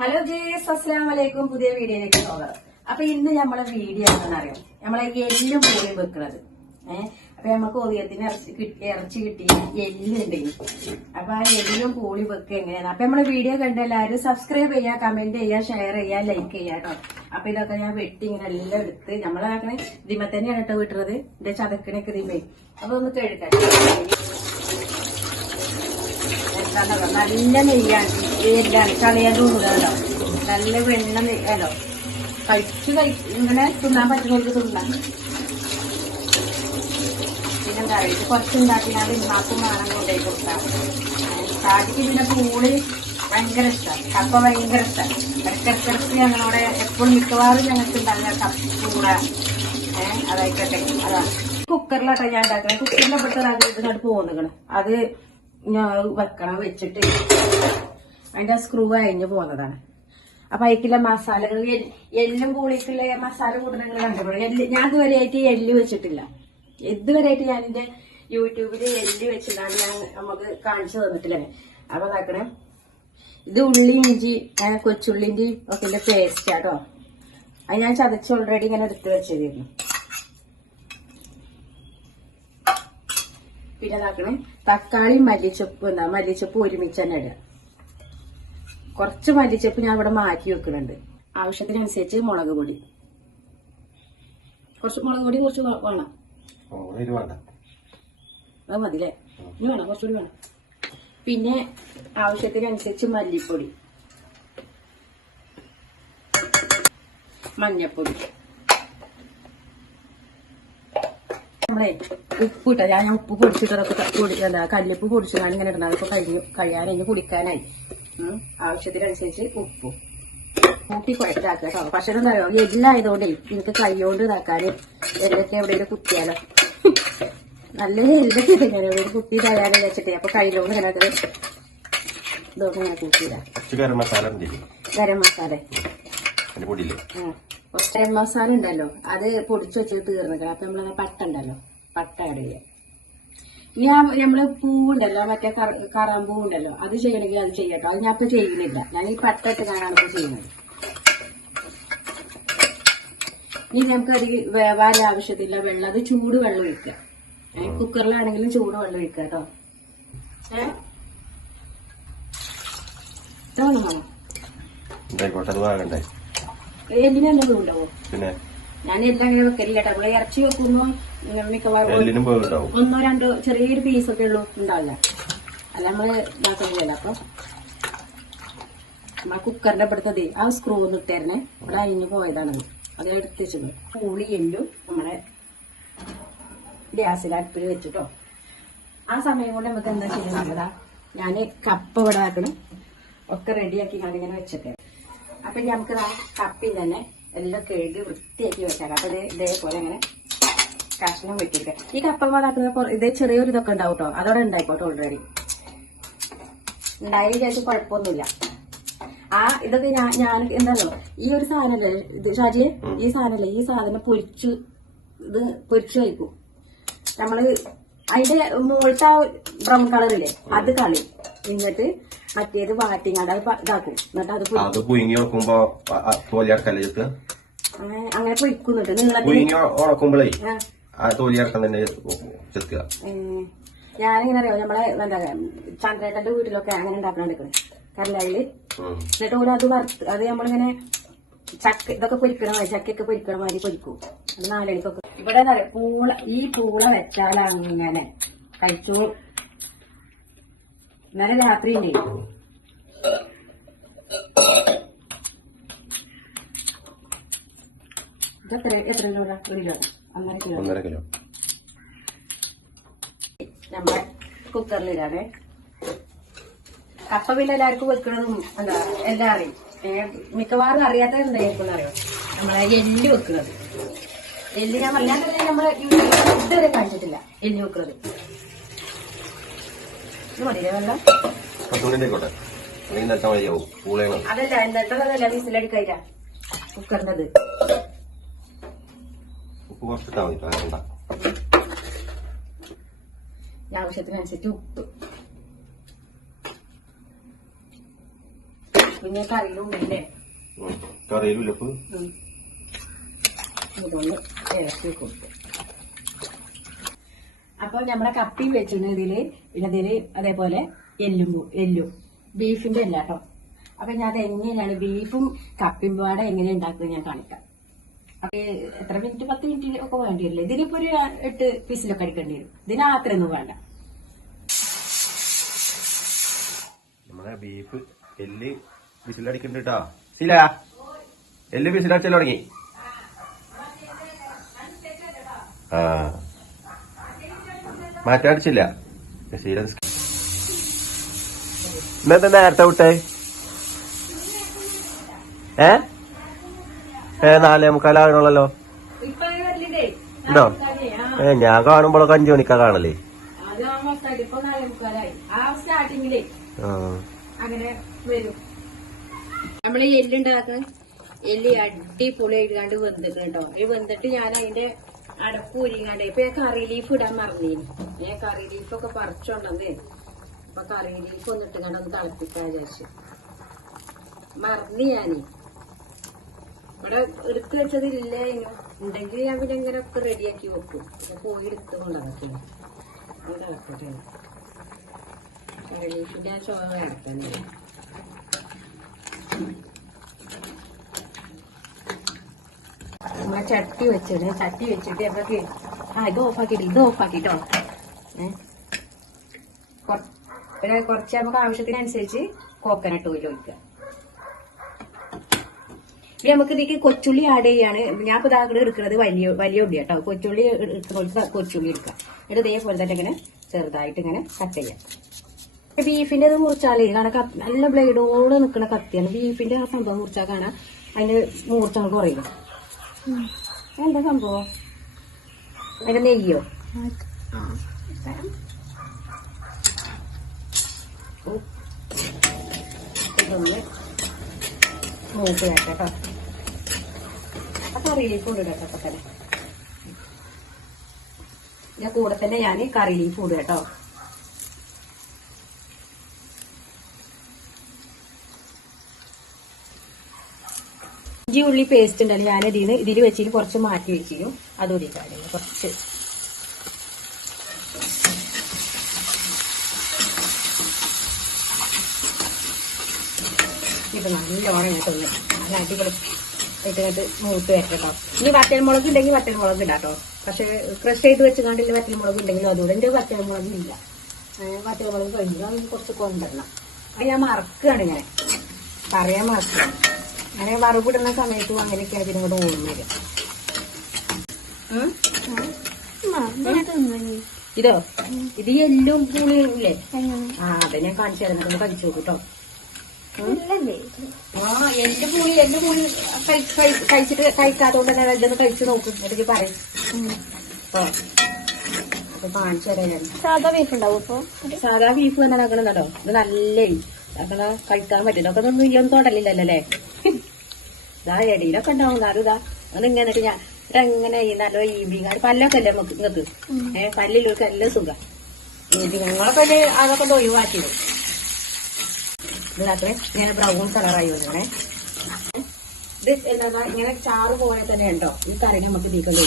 Hello ജേസ് അസ്സാം വലൈക്കും പുതിയ വീഡിയോയിലേക്ക് സ്വാഗതം. അപ്പൊ ഇന്ന് നമ്മളെ വീഡിയോ എന്താണെന്നറിയാം? നമ്മളെ എല്ല് പൂളി വെക്കുന്നത്. ഏഹ് അപ്പൊ നമുക്ക് ഉദയത്തിന് ഇറച്ചി കിട്ടി ഇറച്ചി കിട്ടി. എല്ലുണ്ടെങ്കിൽ അപ്പൊ ആ എല്ലും പൂളി വെക്കുക എങ്ങനെയാണ്? അപ്പൊ നമ്മളെ വീഡിയോ കണ്ട എല്ലാവരും സബ്സ്ക്രൈബ് ചെയ്യുക കമന്റ് ചെയ്യുക ഷെയർ ചെയ്യുക ലൈക്ക് ചെയ്യുക കേട്ടോ അപ്പൊ ഇതൊക്കെ ഞാൻ വെട്ടി ഇങ്ങനെ എല്ലാം എടുത്ത് നമ്മളെ ഇതിമ തന്നെയാണ് കേട്ടോ വിട്ടുന്നത് എന്റെ ചതക്കണൊക്കെ ഇതിമേ അപ്പൊ ഒന്ന് കഴുകാം. നല്ല നെയ്യാണ്. ഏതാണ് കളയാൻ തോന്നുന്നതല്ലോ നല്ല വെണ്ണ നെയ്യാലോ കഴിച്ച് കഴി ഇങ്ങനെ തിന്നാൻ പറ്റുന്നവർക്ക് തിന്നാം. പിന്നെ കഴിച്ച് കുറച്ച് ഉണ്ടാക്കിയാൽ ഇമ്മാക്കും വേണം കൊണ്ടുപോയി കൊടുക്കാം കാട്ടിക്ക് പിന്നെ പൂളി ഭയങ്കര ഇഷ്ടം കപ്പ ഭയങ്കര ഇഷ്ടമാണ് ഇടയ്ക്കിടയ്ക്കിടയ്ക്ക് ഞങ്ങളവിടെ എപ്പോഴും മിക്കവാറും ഞങ്ങൾക്ക് ഉണ്ടാകുന്ന കപ്പ കൂട ഏഹ് അതായിക്കട്ടെ. അതാണ് കുക്കറിലാട്ടോ ഞാൻ ഉണ്ടാക്കുന്നത് കുക്കറിലെ പെട്ടത് അത് ഇതിനോട് പോകുന്നു അത് ഞാൻ വെക്കണം വെച്ചിട്ട് അതിന്റെ സ്ക്രൂ അയഞ്ഞു പോകുന്നതാണ് അപ്പൊ അതിക്കുള്ള മസാലകൾ എല്ലും പൂളിക്കുള്ള മസാല കൂടുതൽ കണ്ടപ്പോഴും എല്ല് ഞാൻ ഇതുവരെ ആയിട്ട് എല്ല് വെച്ചിട്ടില്ല. ഇതുവരെ ആയിട്ട് ഞാൻ എന്റെ യൂട്യൂബിൽ എല്ല് വെച്ചിട്ടാണ് ഞാൻ നമുക്ക് കാണിച്ചു തന്നിട്ടില്ലേ അപ്പൊ നോക്കണേ. ഇത് ഉള്ളി ഇഞ്ചി ആ, കൊച്ചുള്ളിന്റെ ഒക്കെ പേസ്റ്റ് ആട്ടോ അത് ഞാൻ ചതച്ച് ഓൾറെഡി ഇങ്ങനെ എടുത്ത് വെച്ചതായിരുന്നു. പിന്നെ ഇതാക്കണേ തക്കാളി മല്ലിച്ചപ്പ് എന്താ മല്ലിച്ചപ്പ് ഒരുമിച്ച് തന്നെ ഇടുക. കുറച്ച് മല്ലിച്ചപ്പ് ഞാൻ ഇവിടെ മാറ്റി വെക്കുന്നുണ്ട്. ആവശ്യത്തിനനുസരിച്ച് മുളക് പൊടി. കുറച്ച് മുളക് പൊടി കുറച്ച് വേണം. അത് മതില്ലേ? ഇനി വേണം കുറച്ചുകൂടി വേണം. പിന്നെ ആവശ്യത്തിനനുസരിച്ച് മല്ലിപ്പൊടി. മഞ്ഞപ്പൊടി. നമ്മളെ ഉപ്പ് ഇട്ട ഞാൻ ഉപ്പ് പൊടിച്ചിട്ടൊക്കെ പൊടി എന്താ കല്ലുപ്പ് പൊടിച്ചു ഞാൻ ഇങ്ങനെ ഇടുന്നത്. അതൊക്കെ കഴിഞ്ഞു കഴിയാനായി കുടിക്കാനായി. ആവശ്യത്തിനനുസരിച്ച് ഉപ്പും. കൂട്ടി കുഴച്ചാക്കുക കേട്ടോ പക്ഷെ എന്താ പറയുക എല്ലായതുകൊണ്ടേ എനിക്ക് കൈകൊണ്ട് ഇതാക്കാന് എല്ലൊക്കെ എവിടെയൊരു കുത്തിയാലോ? നല്ല എല്ലൊക്കെ ഞാൻ എവിടെ കുത്തി തരാന്ന് വെച്ചിട്ടേ അപ്പൊ കയ്യിലോണ്ട് ഇങ്ങനെ അത് ഇതൊക്കെ ഞാൻ കൂട്ടിയില്ല ഗരം മസാല ഗരം മസാല. കുറച്ച് ഉണ്ടല്ലോ. അത് പൊടിച്ചു വെച്ചിട്ട് തീർന്നിട്ടില്ല അപ്പൊ നമ്മളത് പട്ട ഉണ്ടല്ലോ. പട്ട ആഡ് ചെയ്യാം ഇനി ആ നമ്മൾ പൂവുണ്ടല്ലോ മറ്റേ കറ- കറാമ്പൂ ഉണ്ടല്ലോ അത് ചെയ്യണമെങ്കിൽ അത് ചെയ്യട്ടോ. അത് ഞാൻ ഇപ്പൊ ചെയ്യുന്നില്ല. ഞാൻ ഈ പട്ട ഇട്ട് കാണാണ് ഇപ്പൊ ചെയ്യുന്നത്. ഇനി നമുക്ക് അത് വേവാൻ ആവശ്യത്തില്ല വെള്ളം അത് ചൂട് വെള്ളം ഒഴിക്കുക. കുക്കറിലാണെങ്കിലും ചൂട് വെള്ളം ഒഴിക്കുക കേട്ടോ. വാങ്ങണ്ടേ? ഉണ്ടാവോ ഞാൻ എല്ലാം ഇങ്ങനെ വെക്കലില്ല കേട്ടോ. നമ്മൾ ഇറച്ചി വെക്കുമ്പോ മിക്കവാറും ഒന്നോ രണ്ടോ ചെറിയൊരു ഒക്കെ ഉള്ളൂ ഉണ്ടാവില്ല അല്ല നമ്മൾ ഇതാക്കുന്നില്ല അപ്പൊ നമ്മളെ കുക്കറിന്റെ ഇവിടുത്തെ ആ സ്ക്രൂ ഒന്ന് ഇട്ടായിരുന്നെ ഇവിടെ അരിഞ്ഞു പോയതാണത് അത്. എടുത്ത് വെച്ചത്. പുളി എല്ലും നമ്മളെ ഗ്യാസിൽ അടുപ്പിൽ വെച്ചിട്ടോ. ആ സമയം കൊണ്ട് നമുക്ക് എന്താ ചെയ്യുന്നത് ഞാൻ കപ്പ് ഇവിടെ ആക്കണം ഒക്കെ റെഡിയാക്കി ഇങ്ങനെ വെച്ചിട്ട്. അപ്പൊ ഇനി നമുക്ക് കപ്പിൽ തന്നെ എല്ലാം കഴുകി വൃത്തിയാക്കി വെച്ചാൽ അപ്പൊ ഇത് ഇതേപോലെ അങ്ങനെ കഷ്ണം വെട്ടിയിരിക്കുക ഈ കപ്പൽ വതാക്കുന്ന ഇത് ചെറിയൊരു ഇതൊക്കെ ഉണ്ടാവും കേട്ടോ അതോടെ ഉണ്ടായിക്കോട്ടെ ഓൾറെഡി ഉണ്ടായി വിചാരിച്ച് കുഴപ്പമൊന്നുമില്ല. ആ ഇതൊക്കെ ഞാൻ ഞാൻ എന്താണല്ലോ ഈ ഒരു സാധനല്ലേ ഇത് ഷാജിയെ? ഈ സാധനല്ലേ ഈ സാധനം പൊരിച്ചു ഇത് പൊരിച്ചു കഴിക്കും. നമ്മൾ അതിന്റെ മുകളിലത്തെ ആ ബ്രൗൺ കളറില്ലേ അത് കളി. എന്നിട്ട് മറ്റേത് വാട്ടിങ്ങാണ്ട് അത് ഇതാക്കും. എന്നിട്ട് അത് പുഴുങ്ങി വെക്കുമ്പോ തോലി അങ്ങനെ പൊയ്ക്കുന്നുണ്ട് പൊരിക്കുന്നുണ്ട്. നീളത്തിൽ പുഴുങ്ങി ഉണക്കുമ്പോഴേ ആ, തോലി ഇറക്കം തന്നെ ചെത്തുക. ഞാനിങ്ങനെ അറിയാം നമ്മളെ എന്താ ചന്ദ്രേട്ടന്റെ വീട്ടിലൊക്കെ അങ്ങനെ ഉണ്ടാക്കണെടുക്കണേ കല്ലായിൽ. എന്നിട്ട് ഓരോ അത് വറുത്ത് അത് നമ്മളിങ്ങനെ ചക്ക ഇതൊക്കെ പൊരിക്കണ മാതിരി ചക്കയൊക്കെ പൊരിക്കണ മാതിരി പൊരിക്കും. അത് നാലണിക്കൊക്കെ. ഇവിടെ എന്താ പറയുക പൂള ഈ പൂള വെച്ചാലാണ് ഇങ്ങനെ കഴിച്ചു ഇന്നലെ രാത്രി ഉണ്ട് ഇതെത്ര എത്ര രൂപ? ഒരു കിലോ. ഒന്നര കിലോ. നമ്മൾ കുക്കറിലിടാതെ കപ്പ പിന്നെ എല്ലാവർക്കും വെക്കണതും എന്താ എല്ലാം അറിയും. മിക്കവാറും അറിയാത്ത എന്തായിരിക്കും അറിയോ? നമ്മളെ എല്ല് വെക്കുന്നത് എല്ല് ഞാൻ പറഞ്ഞാൽ നമ്മളെ യൂട്യൂബിൽ ഇതുവരെ കാണിച്ചിട്ടില്ല. എല്ല് വെക്കുന്നത് മതിയില്ലേ വെള്ളം. അതല്ല എന്താ വിസിലടിക്കയില്ല കുക്കറിന്റെത് ഉപ്പ് കുറച്ചിട്ടാ മതി വേണ്ട ആവശ്യത്തിനനുസരിച്ച് ഉപ്പ് പിന്നെ കറിയിലുണ്ടല്ലേ ഉം. കറിയിലും ഇല്ലപ്പ്. ഇതൊന്ന് ഇറക്കി കൊടുത്തു അപ്പൊ നമ്മുടെ കപ്പി വെച്ചിരുന്നു ഇതിൽ പിന്നെ ഇതിൽ അതേപോലെ എല്ലും പൂ- എല്ലും. ബീഫിന്റെ അല്ല കേട്ടോ. അപ്പൊ ഞാൻ അത് എങ്ങനെയാണ് ബീഫും കപ്പിയും പാടെ എങ്ങനെ ഉണ്ടാക്കുന്നത് ഞാൻ കാണിക്കാം. എത്ര മിനിറ്റ്? പത്ത് മിനിറ്റ് ഒക്കെ വേണ്ടി വരില്ലേ? ഇതിനിപ്പോ ഒരു എട്ട് പീസിലൊക്കെ അടിക്കേണ്ടി വരും. ഇതിന് അത്രയൊന്നും വേണ്ട. നമ്മളെ ബീഫ് എല്ല് വിസിലടിക്കണ്ട് കേട്ടാ എല്ല് വിസിലടിച്ചല്ലോ തുടങ്ങി? ആ. മാറ്റടിച്ചില്ല ഇന്നെന്താ നേരത്തെ വിട്ടേ? ഏ? ഏ നാലേ മുക്കാലാകണല്ലോ ഉണ്ടോ? ഏ ഞാൻ കാണുമ്പോഴൊക്കെ അഞ്ചു മണിക്കാ കാണല്ലേ നമ്മൾ എല്ലുണ്ടാക്കുന്ന എല്ല് അടിപൊളിയായിട്ട് കണ്ട് വെന്തിട്ട് കേട്ടോ ഈ വെന്തിട്ട് ഞാൻ അതിന്റെ അടപ്പ് ഉരിങ്ങാണ്ട് ഇപ്പൊ ഞാൻ കറി ലീഫ് ഇടാൻ മറന്നേനി. ഞാൻ കറി ലീഫൊക്കെ പറിച്ചോണ്ടെന്നേ. അപ്പൊ കറി ലീഫ് ഒന്ന് ഇട്ടുകൊണ്ട് ഒന്ന് തിളപ്പിക്കാൻ വിചാരിച്ചു. മറന്നു ഞാൻ. ഇവിടെ എടുത്തു വെച്ചത് ഇല്ല ഉണ്ടെങ്കിൽ ഞാൻ പിന്നെ ഇങ്ങനെ ഒക്കെ റെഡിയാക്കി വെക്കും. പോയി എടുത്ത് കൊണ്ടതൊക്കെ തിളക്കട്ടെ ഞാൻ ലീഫിന്റെ ആ ചോറ് ഇറക്കണ്ടേ നമ്മളെ ചട്ടി വെച്ചത്. ചട്ടി വെച്ചിട്ട് നമുക്ക് ആ ഇത് ഓഫാക്കിട്ട് ഇത് ഓഫാക്കിട്ടോ ഏഹ് കുറച്ച് നമുക്ക് ആവശ്യത്തിനനുസരിച്ച് കോക്കനട്ട് ഓയിൽ ഒഴിക്കുക. ഇനി നമുക്ക് ഇതിലേക്ക് കൊച്ചുള്ളി ആഡ് ചെയ്യാണ്. ഞാൻ ഇപ്പൊ ഇതാ ഇവിടെ എടുക്കുന്നത് വലിയ വലിയ ഉള്ളി കേട്ടോ. കൊച്ചുള്ളി എടുക്കുന്ന കൊച്ചുള്ളി എടുക്കുക. എന്നിട്ട് ഇതേപോലെ തന്നെ ഇങ്ങനെ ചെറുതായിട്ട് ഇങ്ങനെ കട്ട് ചെയ്യാം. ബീഫിന്റെ ഇത് മുറിച്ചാലേ കാരണം നല്ല ബ്ലേഡോട് നിൽക്കുന്ന കത്തിയാണ്. ബീഫിന്റെ ആ സംഭവം മുറിച്ചാൽ കാണാൻ അതിന്റെ മൂർച്ച പറയുക എന്താ സംഭവം? അതിന്റെ നെയ്യോ? ഓക്കെ കേട്ടോ. കറിയിലേക്ക് കേട്ടോ അപ്പൊ തന്നെ. ഞാൻ കൂടെ തന്നെ ഞാൻ കറിയിലേക്ക് ഇടുക കേട്ടോ. ഇഞ്ചി ഉള്ളി പേസ്റ്റ് ഉണ്ടല്ലോ ഞാൻ ഇതിന് ഇതിൽ വെച്ചിട്ട് കുറച്ച് മാറ്റി വെച്ചിരുന്നു അത് കാര്യം കുറച്ച്. ഇത് നല്ലോണം കേട്ടോ നല്ല അടിപൊളി. ഇങ്ങോട്ട് മൂത്ത് വരട്ടോ ഇനി വറ്റൽമുളക് ഉണ്ടെങ്കിൽ വറ്റൽമുളക് ഇടാട്ടോ. പക്ഷെ ക്രഷ് ചെയ്ത് വെച്ച് കണ്ടില്ല വറ്റൽമുളക് ഉണ്ടെങ്കിൽ അതുകൊണ്ട് എന്റെ വറ്റൽമുളക് ഇല്ല. വറ്റൽമുളക് കഴിഞ്ഞു. അത് കുറച്ച് കൊണ്ടുവരണം. അത് ഞാൻ മറക്കുകയാണ് ഞാൻ പറയാൻ മറക്കുകയാണ് അങ്ങനെ വറവിടുന്ന സമയത്തും അങ്ങനെയൊക്കെ അതിനോട് ഓർമ്മ വരും? ഇതോ? ഇത് എല്ലും പുളിയും ഇല്ലേ? ആ അതെ ഞാൻ കാണിച്ചു തരാം. നമുക്ക് കഴിച്ചു നോക്കൂ കേട്ടോ ആ എന്റെ പുളി എന്റെ പുളി കഴി- കഴി- കഴിച്ചിട്ട് കഴിക്കാത്തോണ്ട് തന്നെ ഇതൊന്ന് കഴിച്ചു നോക്കും. എന്നിട്ട് പറയും. അപ്പൊ കാണിച്ചു തരാം ഞാൻ. സാധാ ബീഫ് ഉണ്ടാവും ഇപ്പൊ? സാധാ ബീഫ് തന്നെ നടക്കണമെന്നോ ഇത് നല്ല. അങ്ങനെ കഴിക്കാൻ പറ്റില്ല അപ്പൊ ഒന്നും ഇല്ലൊന്നും തൊടലില്ലല്ലോ അല്ലേ? ഇതാ എടിയിലൊക്കെ ഉണ്ടാവും. എന്നാലും ഇതാ. അങ്ങനെ ഇങ്ങനെ ഞാൻ ഇതെങ്ങനെ ഈ നല്ല ഈ ബീങ്ങാട് പല്ലൊക്കെ അല്ലേ നമുക്ക് നിങ്ങൾക്ക് ഏഹ് പല്ലിലൊക്കെ നല്ല സുഖം. നിങ്ങളൊക്കെ അതൊക്കെ ഒന്ന് ഒഴിവാക്കിയത് ഇതിനകത്ത് ഇങ്ങനെ ബ്രൗൺ കളറായി വന്നേ ഇത് എന്താ ഇങ്ങനെ ചാറ് പോലെ തന്നെ ഉണ്ടോ? ഈ കറി നമുക്ക് ഇതിലേക്ക്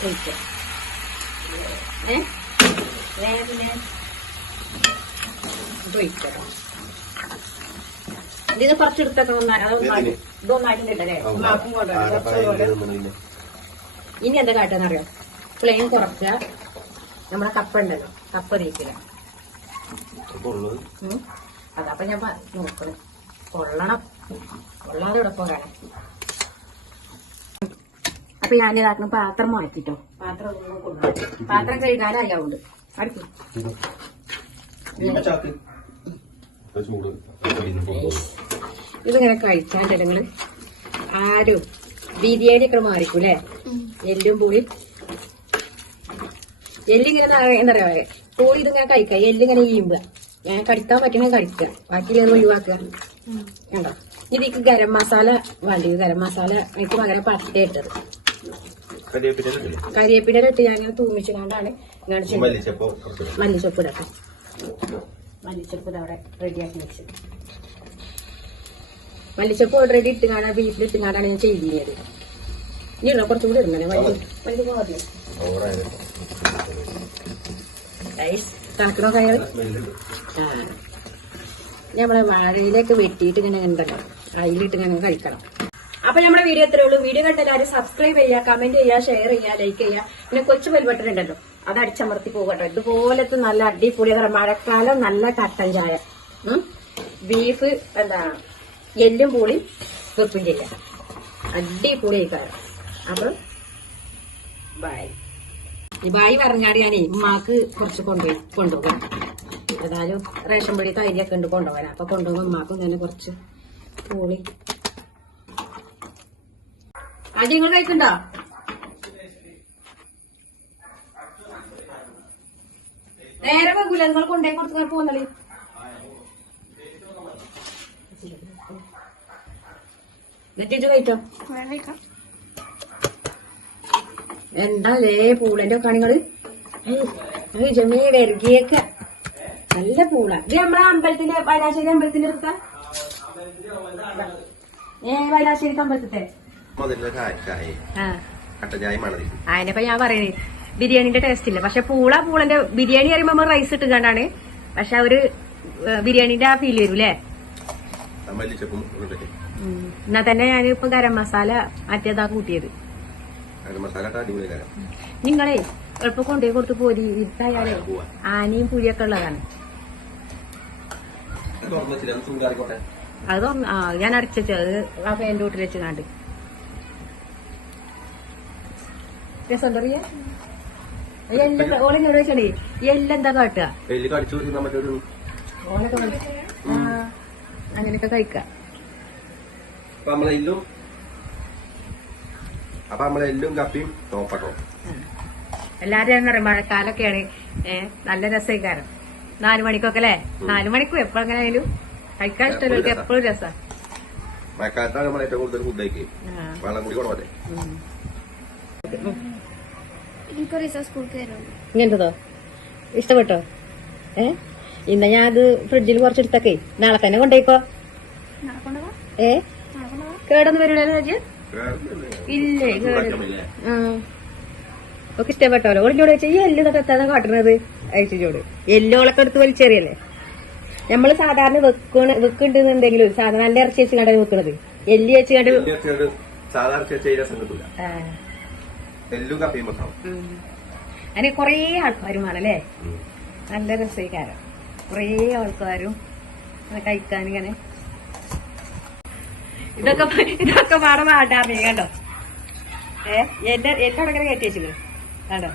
ഒഴിക്കാം ഏ? ഒഴിക്കാം ഇതിന് കുറച്ചെടുത്തൊക്കെ ഇതൊന്നായിട്ടുണ്ട് അല്ലേ? മാക്കും ഇനി എന്താ കാട്ടെന്നറിയോ ഫ്ലെയിം കുറച്ച നമ്മുടെ കപ്പ ഉണ്ടല്ലോ. കപ്പ തേക്കില്ല. അതപ്പൊ ഞാൻ പ- നോക്കണം. കൊള്ളണം. കൊള്ളാതെ ഇവിടെ പോകാനാ അപ്പൊ ഞാൻ ഇതാക്കണം പാത്രം മാറ്റിട്ടോ പാത്രം ഒന്നും കൊണ്ടുപോകും പാത്രം കഴുകാനായതുകൊണ്ട് അടുത്ത് ഇതിങ്ങനെ കഴിക്കാൻ ജനങ്ങൾ ആരും ബിരിയാണി ഒക്കെ മാറിക്കൂലേ എല്ലും പോയി എല്ലിങ്ങനെ എന്താ പറയാ പൂളി ഇതിങ്ങനെ കഴിക്കുക എല്ലിങ്ങനെ ചെയ്യുമ്പോ ഞാൻ കടിക്കാൻ പറ്റണ കടിക്കുക ബാക്കിയുള്ള ഒഴിവാക്കുക. കണ്ടോ? ഇതിക്ക് ഗരം മസാല വേണ്ടി? ഗരം മസാല എനിക്ക് പകരം പട്ട ഇട്ടത്. കരിയേപ്പിടെ ഇട്ട് ഞാൻ ഇങ്ങനെ തൂമിച്ചുകൊണ്ടാണ് ഇങ്ങനെ മല്ലിച്ചപ്പോ ഇടട്ടെ. മല്ലിച്ചപ്പ് ഇതവിടെ അവിടെ റെഡിയാക്കി വെച്ചത്. മല്ലിച്ചപ്പ് ഓൾറെഡി ഇട്ടുകാണാൻ ബീഫിൽ ഇട്ടുകാണാണ് ഞാൻ ചെയ്തിരുന്നത്. ഇനി കുറച്ചുകൂടി കുറച്ചും കൂടി ഇടുന്നേ വലിയ വലുത് കയറി? ആ. നമ്മളെ വാഴയിലേക്ക് വെട്ടിയിട്ട് ഇങ്ങനെ ഉണ്ടല്ലോ. അതിലിട്ട് ഇങ്ങനെ കഴിക്കണം. അപ്പൊ നമ്മുടെ വീഡിയോ എത്രയേ ഉള്ളൂ. വീഡിയോ കണ്ട എല്ലാവരും സബ്സ്ക്രൈബ് ചെയ്യുക കമന്റ് ചെയ്യുക ഷെയർ ചെയ്യുക ലൈക്ക് ചെയ്യുക. പിന്നെ കൊച്ചു ബെൽബട്ടൺ ഉണ്ടല്ലോ. അത് അടിച്ചമർത്തി പോകട്ടോ. ഇതുപോലത്തെ നല്ല അടിപൊളി മഴക്കാലം നല്ല കട്ടൻ ചായ. ബീഫ് എന്താ എല്ലും പൂളിയും വെപ്പും അടിപൊളി കാരണം അപ്പൊ ബൈ ബായി പറഞ്ഞാട് ഞാനേ ഉമ്മാക്ക് കുറച്ച് കൊണ്ടുപോയി കൊണ്ടുപോകാം ഏതായാലും റേഷൻ പടി തൈരിയൊക്കെ ഉണ്ട് കൊണ്ടുപോകാൻ. അപ്പൊ കൊണ്ടുപോകുമ്പോൾ ഉമ്മാക്കും തന്നെ കുറച്ച് പൂളി ആദ്യം നിങ്ങൾ കഴിക്കണ്ടോ നേരെ വെക്കൂല നിങ്ങൾ കൊണ്ടേ കൊടുത്ത് പോന്നല്ലേ എന്നിട്ട് ഇത് കഴിച്ചോ എന്താലേ പൂളന്റെ ഒക്കെ ജമീ വെറുകിയൊക്കെ നല്ല പൂള. ഇത് നമ്മളെ അമ്പലത്തിന്റെ വയലാശ്ശേരി അമ്പലത്തിന്റെ അടുത്ത? ഏ വയലാശ്ശേരി അമ്പലത്തെ അതിനിപ്പോ ഞാൻ പറയുന്നത് ബിരിയാണിന്റെ ടേസ്റ്റ് ഇല്ല? പക്ഷെ പൂള പൂളന്റെ ബിരിയാണി പറയുമ്പോ നമ്മൾ റൈസ് ഇട്ടുകൊണ്ടാണ് പക്ഷെ അവർ ബിരിയാണിന്റെ ആ ഫീൽ വരും അല്ലേ എന്നാ തന്നെ ഞാനിപ്പോ ഗരം മസാല മറ്റേതാ കൂട്ടിയത് അത് മസാല ഇട്ടാ അടിപൊളി കാരം നിങ്ങളെ എളുപ്പം കൊണ്ടേ കൊടുത്ത് പോരി ഇതായാലേ പോവാ. ആനയും പുലിയൊക്കെ ഉള്ളതാണ്. അത് ഞാൻ അടച്ചു അത് ആ ഫാന്റെ വീട്ടിൽ വെച്ച് കണ്ട് രസമുണ്ടറിയ എല്ലാം ഓളെന്നോട് വെച്ചണേ എല്ലാം എന്താ കാട്ടുക? അങ്ങനെയൊക്കെ കഴിക്കാം അപ്പൊ നമ്മൾ എല്ലും കപ്പിയും നോക്കട്ടോ എല്ലാരും പറയാ മഴക്കാലൊക്കെയാണ്. ഏഹ് നല്ല രസക്കാരം. നാലു മണിക്കൊക്കെ അല്ലേ? നാലു മണിക്കും? എപ്പോഴെങ്ങനെ ആയാലും കഴിക്കാൻ ഇഷ്ടമല്ലവർക്ക് എപ്പോഴും രസ. മഴക്കാലത്താണ് നമ്മൾ ഏറ്റവും കൂടുതൽ ഫുഡ് കഴിക്കുക വെള്ളം കൂടി കുറവല്ലേ? സ്കൂളിൽ ഇങ്ങനത്തതോ? ഇഷ്ടപ്പെട്ടോ? ഏ? ഇന്ന ഞാൻ അത് ഫ്രിഡ്ജിൽ കുറച്ചെടുത്തൊക്കെ. നാളെ തന്നെ കൊണ്ടേക്കോ ഏ? കേടൊന്നും വരില്ലല്ലോ രാജ്യം ഇല്ലേ? ഒക്കെ ഇഷ്ടപ്പെട്ടോലോ ഓളിനോട് വെച്ചാൽ ഈ എല്ല് ഇതൊക്കെ എത്താതെ കാട്ടുന്നത് അയച്ചോട് എല്ലോളൊക്കെ എടുത്ത് വലിച്ചെറിയല്ലേ? നമ്മൾ സാധാരണ വെക്കണ വെക്കുന്നുണ്ടെങ്കിലും സാധാരണ നല്ല ഇറച്ചി വെച്ച് കണ്ടാണ് വെക്കണത്? എല്ലി വെച്ച് കണ്ട് അതിന് കൊറേ ആൾക്കാരും ആണല്ലേ നല്ല രസീകാരം കൊറേ ആൾക്കാരും കഴിക്കാൻ ഇങ്ങനെ ഇതൊക്കെ ഇതൊക്കെ പാടെ പാടാറിയ കണ്ടോ? ഏ എന്റെ എല്ലാം ഇങ്ങനെ കയറ്റി വെച്ചിരിക്കുന്നു. കണ്ടോ?